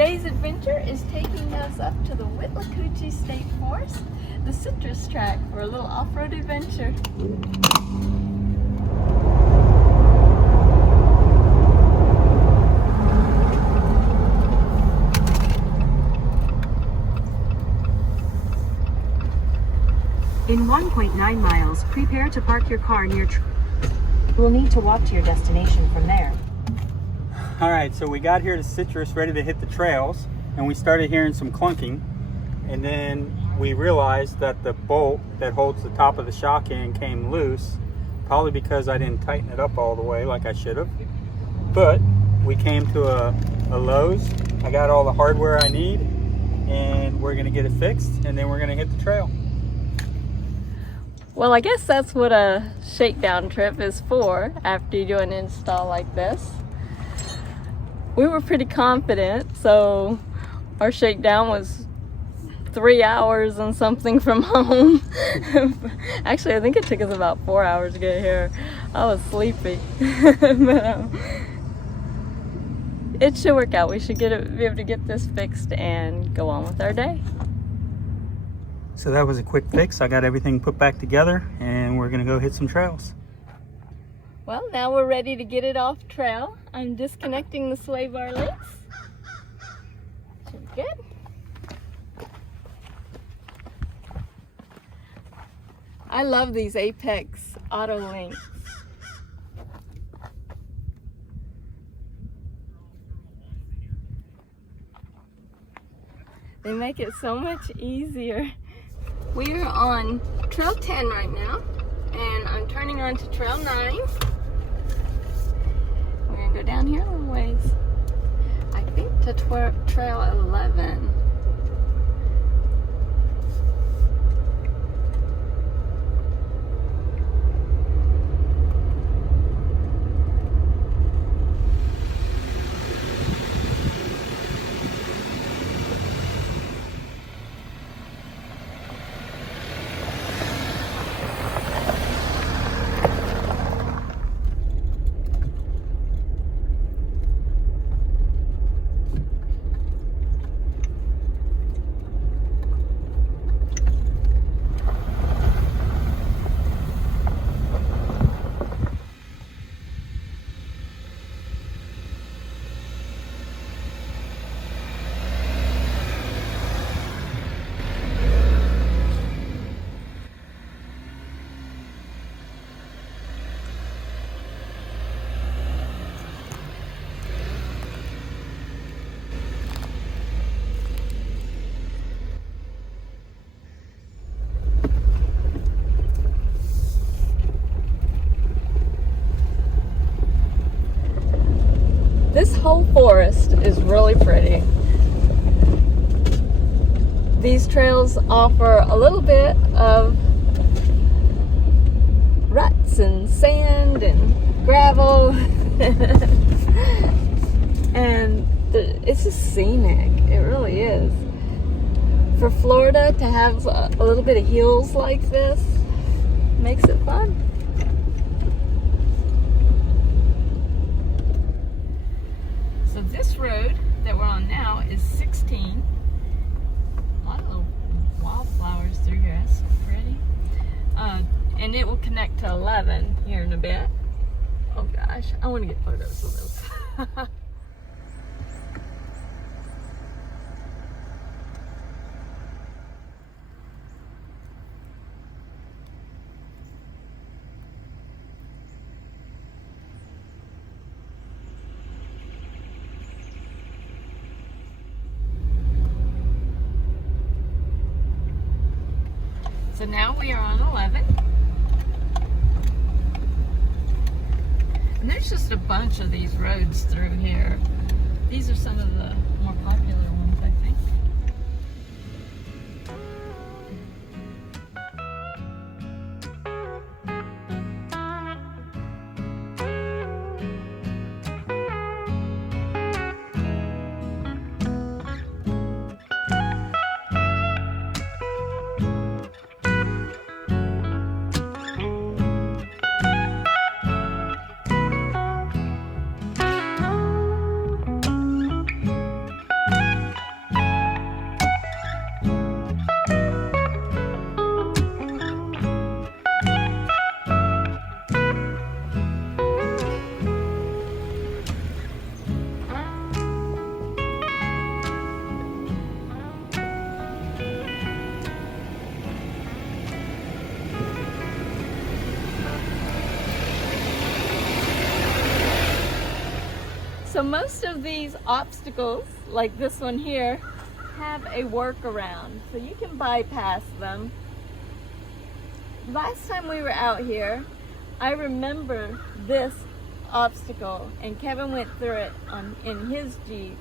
Today's adventure is taking us up to the Withlacoochee State Forest, the citrus tract, for a little off-road adventure. In 1.9 miles, prepare to park your car near You will need to walk to your destination from there. All right, so we got here to Citrus, ready to hit the trails, and we started hearing some clunking, and then we realized that the bolt that holds the top of the shock end came loose, probably because I didn't tighten it up all the way like I should have. But we came to a Lowe's. I got all the hardware I need, and we're gonna get it fixed, and then we're gonna hit the trail. Well, I guess that's what a shakedown trip is for after you do an install like this. We were pretty confident, so our shakedown was 3 hours and something from home. Actually, I think it took us about 4 hours to get here. I was sleepy. But it should work out. We should be able to get this fixed and go on with our day. So that was a quick fix. I got everything put back together, and we're gonna go hit some trails. Well, now we're ready to get it off trail. I'm disconnecting the sway bar links. Should be good. I love these Apex auto links. They make it so much easier. We are on Trail 10 right now, and I'm turning on to Trail 9. We're gonna go down here a little ways. I think to Trail 11. This whole forest is really pretty. These trails offer a little bit of ruts and sand and gravel. And it's just scenic. It really is. For Florida to have a little bit of hills like this makes it fun. So this road that we're on now is 16. A lot of little wildflowers through here. That's so pretty. And it will connect to 11 here in a bit. Oh gosh, I want to get photos of those. So now we are on 11. And there's just a bunch of these roads through here. These are some of the more popular ones, I think. So most of these obstacles, like this one here, have a workaround, so you can bypass them. Last time we were out here, I remember this obstacle, and Kevin went through it in his Jeep.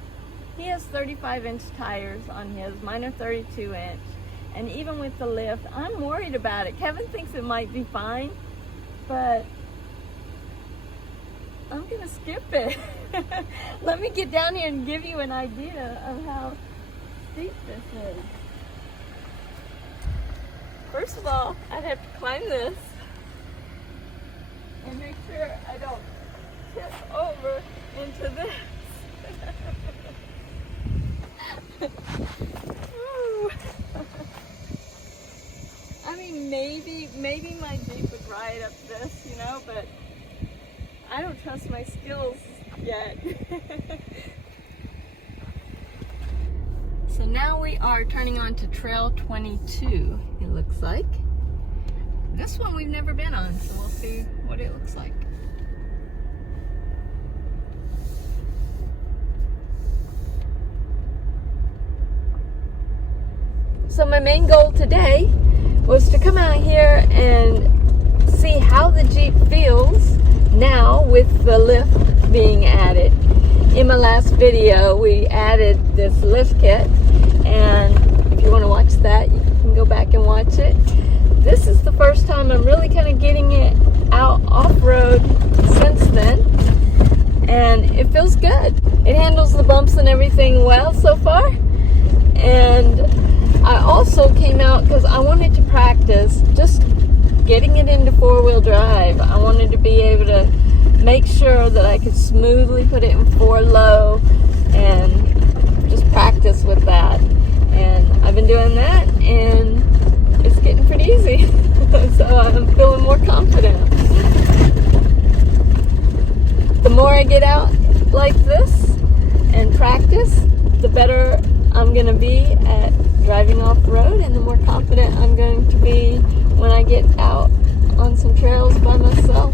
He has 35-inch tires on his, mine are 32-inch, and even with the lift, I'm worried about it. Kevin thinks it might be fine, but I'm gonna skip it. Let me get down here and give you an idea of how steep this is. First of all, I'd have to climb this and make sure I don't tip over into this. I mean, maybe my Jeep would ride up this, you know, but I don't trust my skills yet. So now we are turning on to Trail 22, it looks like. This one we've never been on, so we'll see what it looks like. So my main goal today was to come out here and see how the Jeep feels now with the lift being added. In my last video, we added this lift kit, and if you want to watch that, you can go back and watch it. This is the first time I'm really kind of getting it out off-road since then, and it feels good. It handles the bumps and everything well so far, and I also came out because I wanted to practice just getting it into four-wheel drive. I wanted to be able to make sure that I could smoothly put it in 4-low and just practice with that. And I've been doing that, and it's getting pretty easy. So I'm feeling more confident. The more I get out like this and practice, the better I'm going to be at driving off-road, and the more confident I'm going to be when I get out on some trails by myself.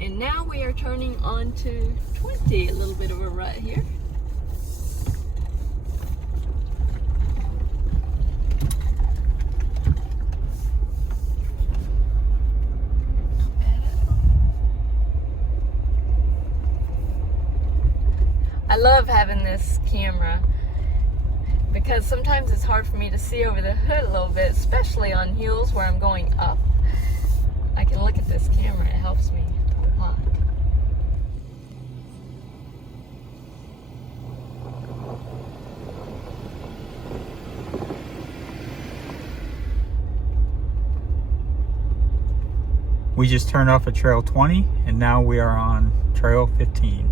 And now we are turning on to 20, a little bit of a rut here. I love having this camera because sometimes it's hard for me to see over the hood a little bit, especially on hills where I'm going up. I can look at this camera, it helps me a lot. We just turned off at Trail 20, and now we are on Trail 15.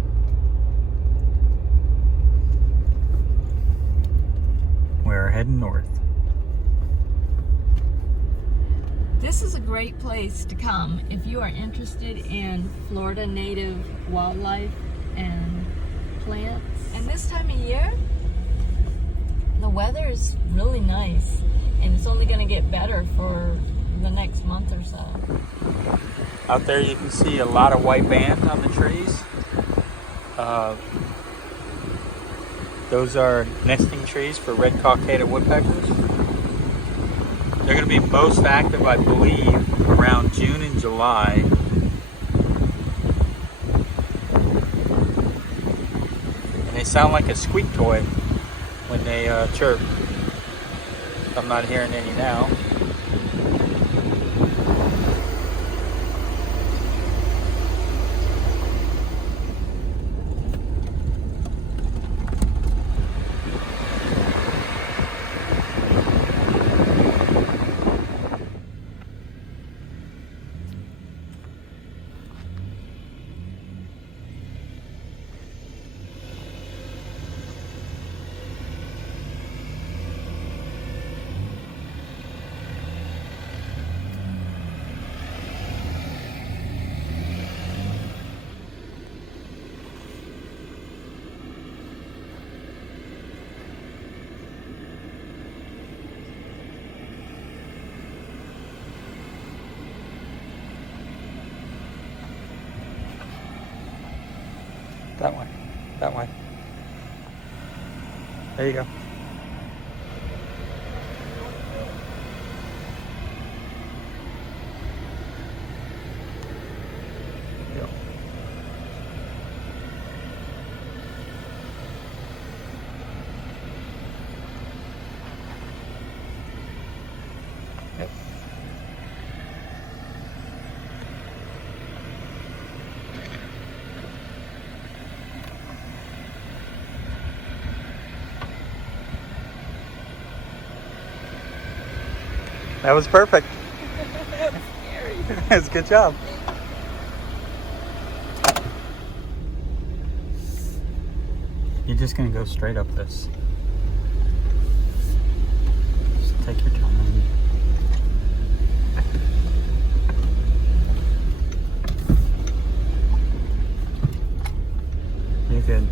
We're heading north. This is a great place to come if you are interested in Florida native wildlife and plants. And this time of year, the weather is really nice, and it's only going to get better for the next month or so. Out there you can see a lot of white band on the trees. Those are nesting trees for red cockaded woodpeckers. They're going to be most active, I believe, around June and July. And they sound like a squeak toy when they chirp. I'm not hearing any now. That way. There you go. Yep. Yep. That was perfect. That's a good job. You're just gonna go straight up this. Just take your time. You're good.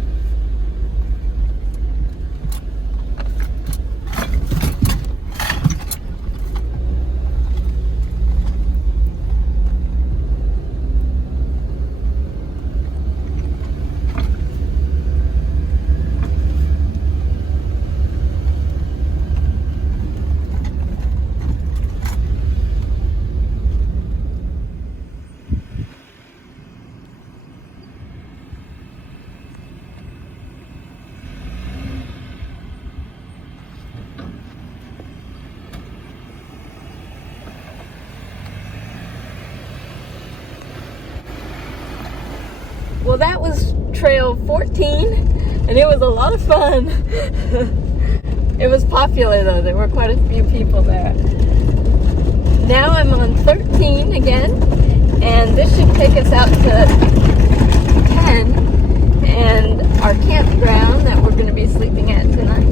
Well, that was trail 14, and it was a lot of fun. It was popular though, there were quite a few people there. Now I'm on 13 again, and this should take us out to 10, and our campground that we're going to be sleeping at tonight.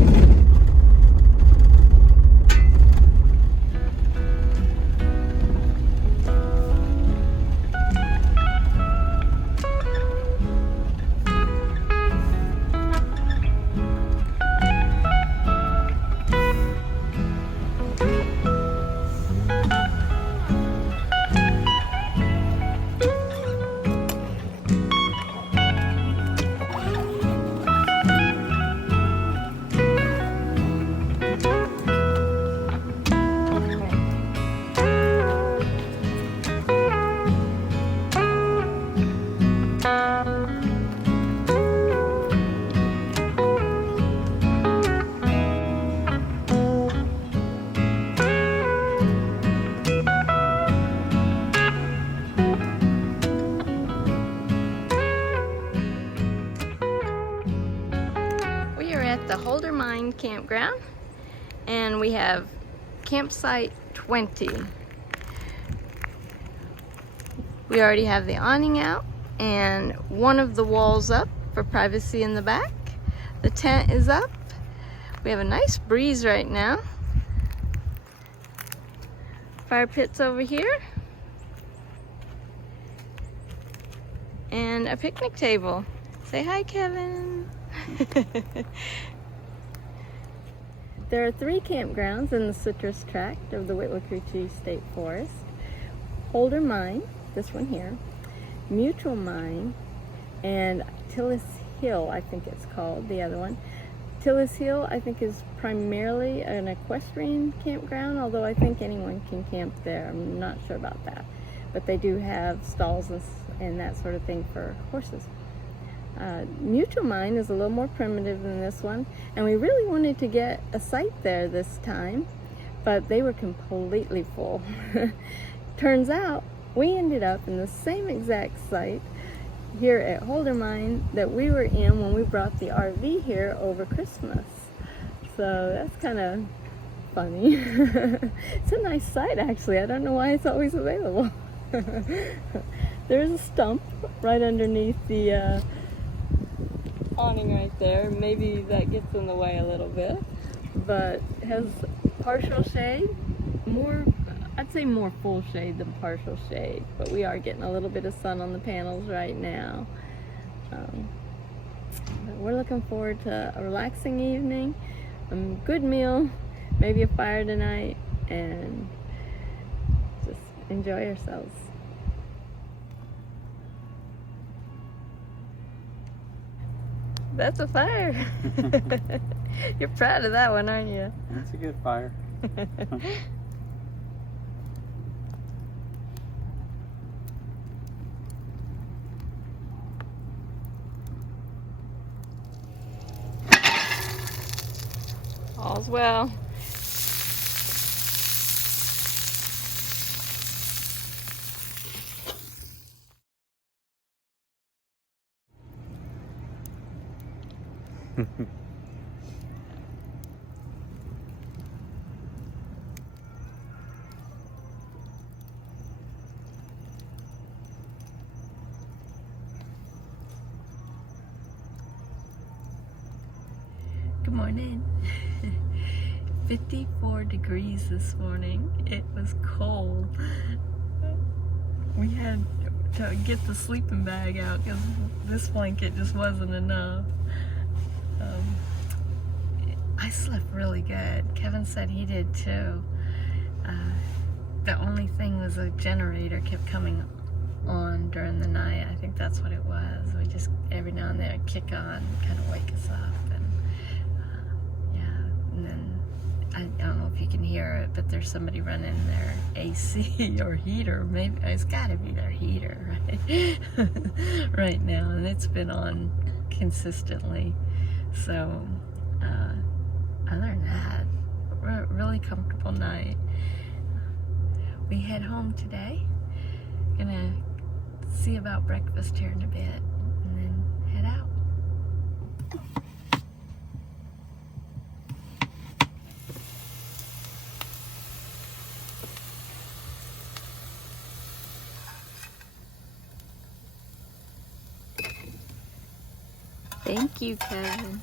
The Holder Mine Campground, and we have campsite 20. We already have the awning out and one of the walls up for privacy in the back. The tent is up. We have a nice breeze right now. Fire pit's over here. And a picnic table. Say hi, Kevin. There are 3 campgrounds in the citrus tract of the Withlacoochee State Forest. Holder Mine, this one here, Mutual Mine, and Tillis Hill, I think it's called, the other one. Tillis Hill, I think, is primarily an equestrian campground, although I think anyone can camp there. I'm not sure about that. But they do have stalls and that sort of thing for horses. Mutual Mine is a little more primitive than this one, and we really wanted to get a site there this time, but they were completely full. Turns out we ended up in the same exact site here at Holder Mine that we were in when we brought the RV here over Christmas. So that's kind of funny. It's a nice site, actually. I don't know why it's always available. There's a stump right underneath the awning right there. Maybe that gets in the way a little bit, but it has partial shade, I'd say more full shade than partial shade, but we are getting a little bit of sun on the panels right now. We're looking forward to a relaxing evening, a good meal, maybe a fire tonight, and just enjoy ourselves. That's a fire. You're proud of that one, aren't you? That's a good fire. All's well. Good morning. 54 degrees this morning. It was cold. We had to get the sleeping bag out because this blanket just wasn't enough. I slept really good. Kevin said he did too. The only thing was a generator kept coming on during the night. I think that's what it was. We just every now and then it'd kick on, kind of wake us up, and yeah. And then I don't know if you can hear it, but there's somebody running their AC or heater. Maybe it's got to be their heater, right? Right now, and it's been on consistently. So other than that, really comfortable night. We head home today. Gonna see about breakfast here in a bit, and then head out. Thank you, Kevin.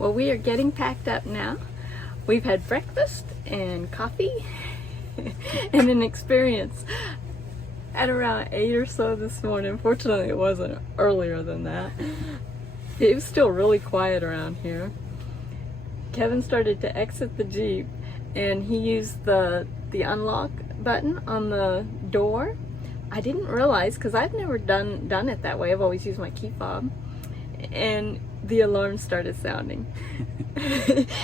Well, we are getting packed up now. We've had breakfast and coffee and an experience at around 8 or so this morning. Fortunately, it wasn't earlier than that. It was still really quiet around here. Kevin started to exit the Jeep, and he used the unlock button on the door. I didn't realize, because I've never done it that way. I've always used my key fob, and the alarm started sounding.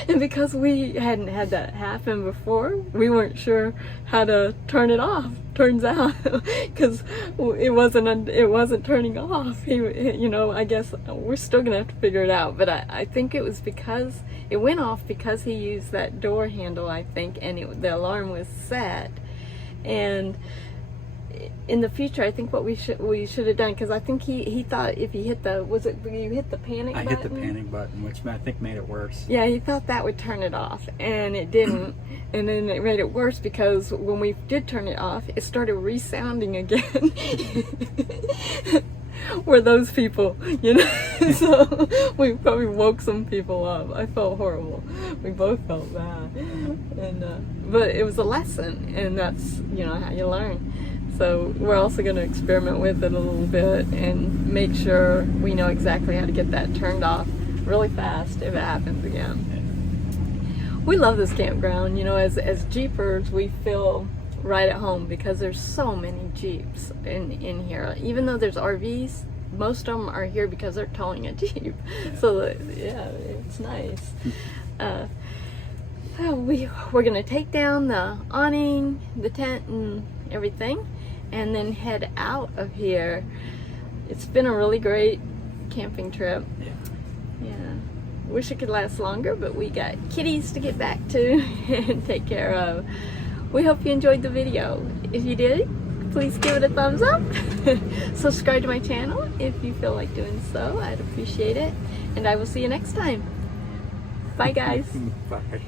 And because we hadn't had that happen before, we weren't sure how to turn it off. Turns out, because it wasn't turning off. I guess we're still gonna have to figure it out. But I think it was because it went off because he used that door handle, I think, and the alarm was set. And in the future, I think what we should have done, because I think he thought if he hit you hit the panic button? I hit the panic button, which I think made it worse. Yeah, he thought that would turn it off, and it didn't. And then it made it worse because when we did turn it off, it started resounding again. We're those people, So we probably woke some people up. I felt horrible. We both felt bad, but it was a lesson, and that's how you learn. So we're also going to experiment with it a little bit and make sure we know exactly how to get that turned off really fast if it happens again. We love this campground. As Jeepers, we feel right at home because there's so many Jeeps in here. Even though there's RVs, most of them are here because they're towing a Jeep. So yeah, it's nice. We're going to take down the awning, the tent, and everything, and then head out of here. It's been a really great camping trip. Yeah. Wish it could last longer, but we got kitties to get back to and take care of. We hope you enjoyed the video. If you did, please give it a thumbs up. Subscribe to my channel if you feel like doing so. I'd appreciate it. And I will see you next time. Bye, guys. Bye.